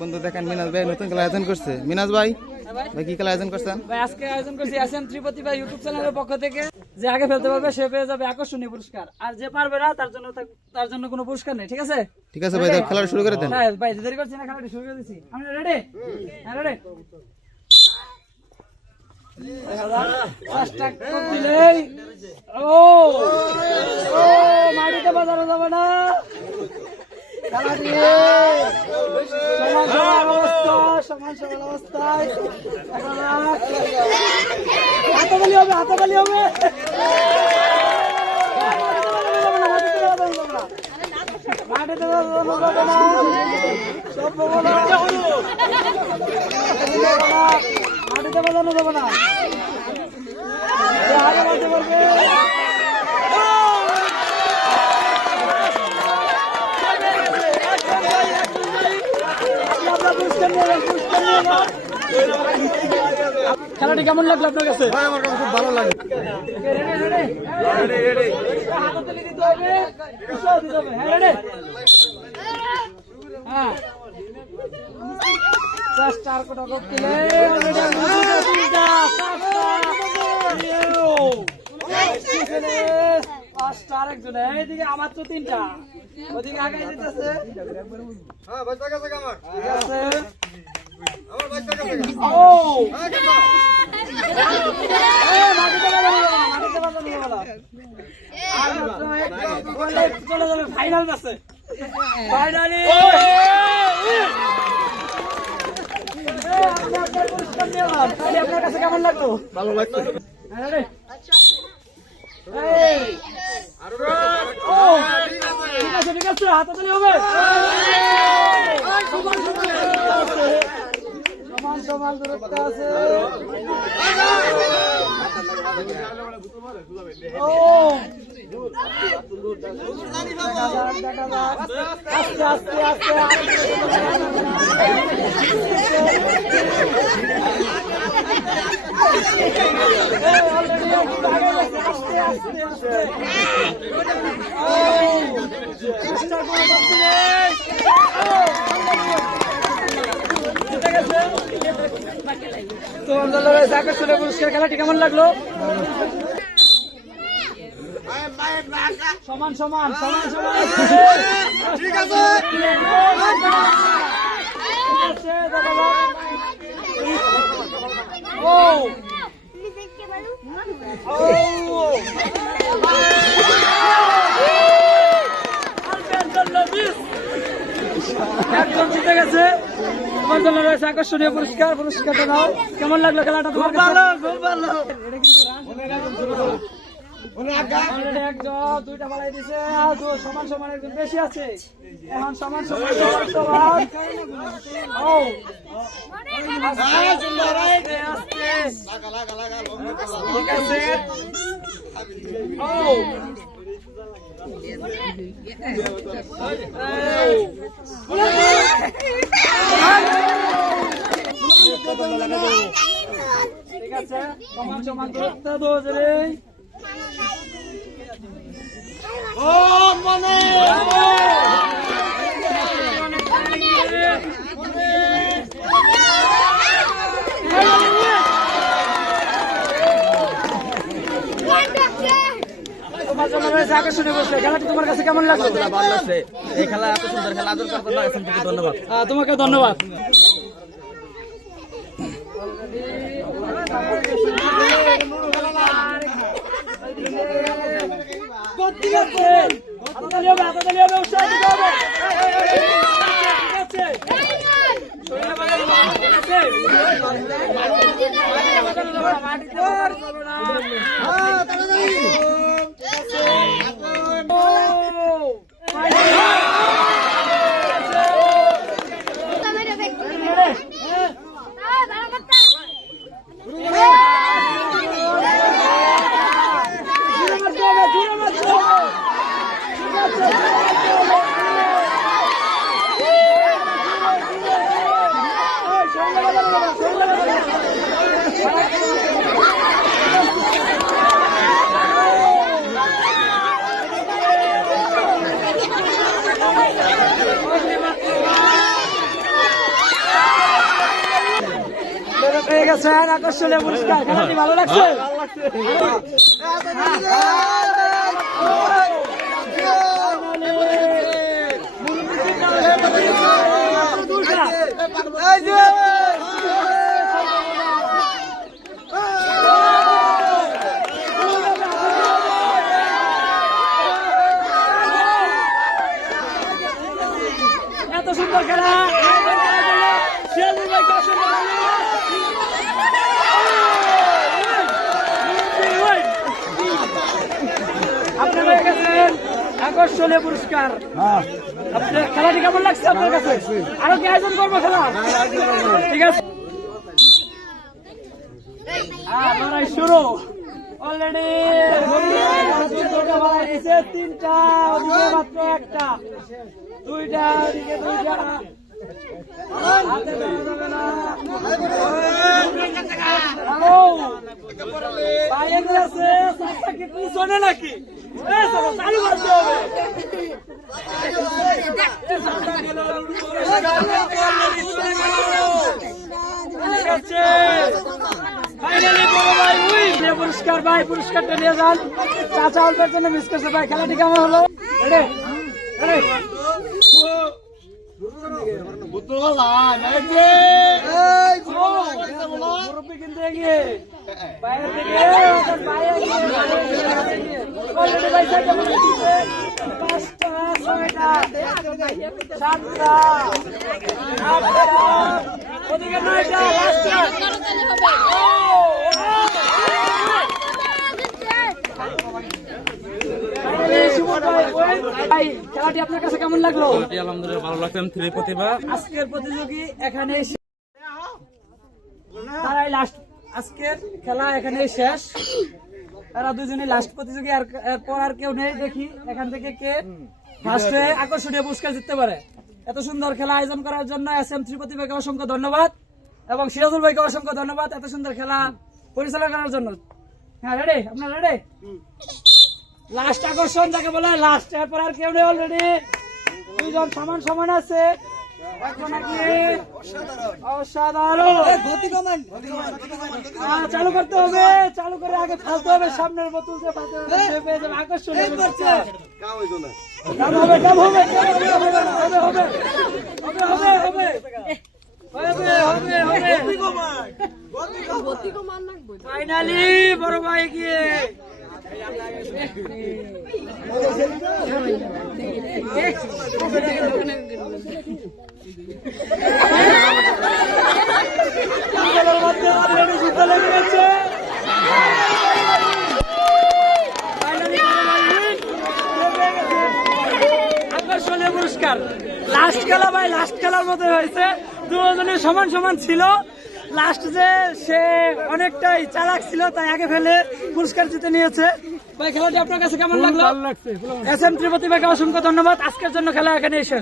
বন্ধু দেখেন মিনাজ ভাই নতুন খেলা আয়োজন করছে। মিনাজ ভাই ভাই কি খেলা আয়োজন করছেন? ভাই আজকে আয়োজন করছি এসএম ত্রিপতি ভাই ইউটিউব চ্যানেলের পক্ষ থেকে। যে আগে ফেলতে পারবে সে পেয়ে যাবে আকর্ষণীয় পুরস্কার, আর যে পারবে না তার জন্য কোনো পুরস্কার নেই। ঠিক আছে? ঠিক আছে ভাই, তাহলে খেলা শুরু করে দেন। হ্যাঁ ভাই দেরি করছি না, খেলাটি শুরু করে দিছি। আমরা রেডি? হ্যাঁ রেডি। মাটিতে বাজানো যাবে না। সমান অবস্থায় হাতাতালি হবে, হাতাতালি হবে। মাটিতে বাজানো যাবে না, মাটিতে বাজানো যাবে না। আগে বাজতে পারবে। খেলাটি কেমন লাগলো আপনার কাছে? আমার কাছে খুব ভালো লাগে। এইদিকে আমার তো তিনটা, ওদিকে আগে যেতেছে। চলে যাবে ফাইনাল ম্যাচে। ফাইনালি আপনার কাছে কেমন লাগলো? ভালো লাগছে। ঠিক আছে ঠিক আছে, হাতাতালি হবে। সমান সমান দূরত্ব আছে। আস্তে আস্তে আস্তে তো আকর্ষণীয় পুরস্কার। খেলাটি কেমন লাগলো? সমান সমান সমান সমান। ঠিক আছে একদম জিতে গেছে। তোমার জন্য রয়েছে আকর্ষণীয় পুরস্কার। পুরস্কারটা নাও। কেমন লাগলো খেলাটা? খুব ভালো, খুব ভালো। এটা কিন্তু একজন দুইটা বাড়াই দিছে, সমান সমান একজন বেশি আছে। এখন সমান সমান সমান। ঠিক আছে। ঠিক আছে, সমান সমান দূরত্ব দুজনে। ও মনে আকর্ষণীয় বসে। খেলাটি তোমার কাছে কেমন লাগলো? ভালো লাগছে। এই খেলা এত সুন্দর খেলা আদর করার জন্য এখান থেকে ধন্যবাদ। তোমাকে ধন্যবাদ। ঠিক আছে, হাতাতালি হবে, হাতাতালি হবে, উৎসাহ দিতে হবে। ঠিক আছে, গেছেন আকর্ষণীয় পুরস্কার। খেলাটি ভালো লাগছে? এত সুন্দর খেলা আপনি হয়ে গেছেন আকর্ষণীয় পুরস্কার। আপনার খেলাটি কেমন লাগছে আপনার কাছে? আরো কি আয়োজন করবো খেলা? ঠিক আছে, লড়াই শুরু অলরেডি। তিনটা ওদিকে মাত্র একটা, দুইটা ওদিকে দুইটা। পিছনে নাকি চালু করতে হবে। পুরস্কার ভাই, পুরস্কারটা নিয়ে যান। চাচা অল্পের জন্য মিস করছে ভাই। খেলাটি কেমন হলো? মুরব্বী কিন্তু এগিয়ে বাইরে থেকে পাঁচটা, ছয়টা, সাতটা, আটটা, ওদিকে নয়টা, লাস্টটা। খেলাটি আপনার কাছে কেমন লাগলো? আলহামদুলিল্লাহ ভালো লাগছে। আমি থ্রি প্রতিভা আজকের প্রতিযোগী এখানে তারাই লাস্ট। আজকের খেলা এখানে শেষ। তারা দুজনে লাস্ট প্রতিযোগী, আর এরপর আর কেউ নেই। দেখি এখান থেকে কে ফার্স্ট হয়ে আকর্ষণীয় পুরস্কার জিততে পারে। এত সুন্দর খেলা আয়োজন করার জন্য SM ত্রিপতি ভাইকে অসংখ্য ধন্যবাদ এবং সিরাজুল ভাইকে অসংখ্য ধন্যবাদ এত সুন্দর খেলা পরিচালনা করার জন্য। হ্যাঁ, রেডি? আপনার রেডি? লাস্ট আকর্ষণ যাকে বলা হয় লাস্ট। এরপর আর কেউ নেই। অলরেডি দুইজন সমান সমান আছে। এখন নাকি অসাধারণ চালু করতে হবে। চালু করে আগে ফেলতে হবে সামনের বোতল যে আকর্ষণীয় ফাইনালি বড় ভাই গিয়ে আকর্ষণীয় পুরস্কার। লাস্ট খেলা ভাই, লাস্ট খেলার মতো হয়েছে। দুজনের সমান সমান ছিল। লাস্ট যে সে অনেকটাই চালাক ছিল, তাই আগে ফেলে পুরস্কার জিতে নিয়েছে। ভাই খেলাটি আপনার কাছে কেমন লাগলো? SM ত্রিপতি ভাইকে অসংখ্য ধন্যবাদ। আজকের জন্য খেলা এখানে শেষ।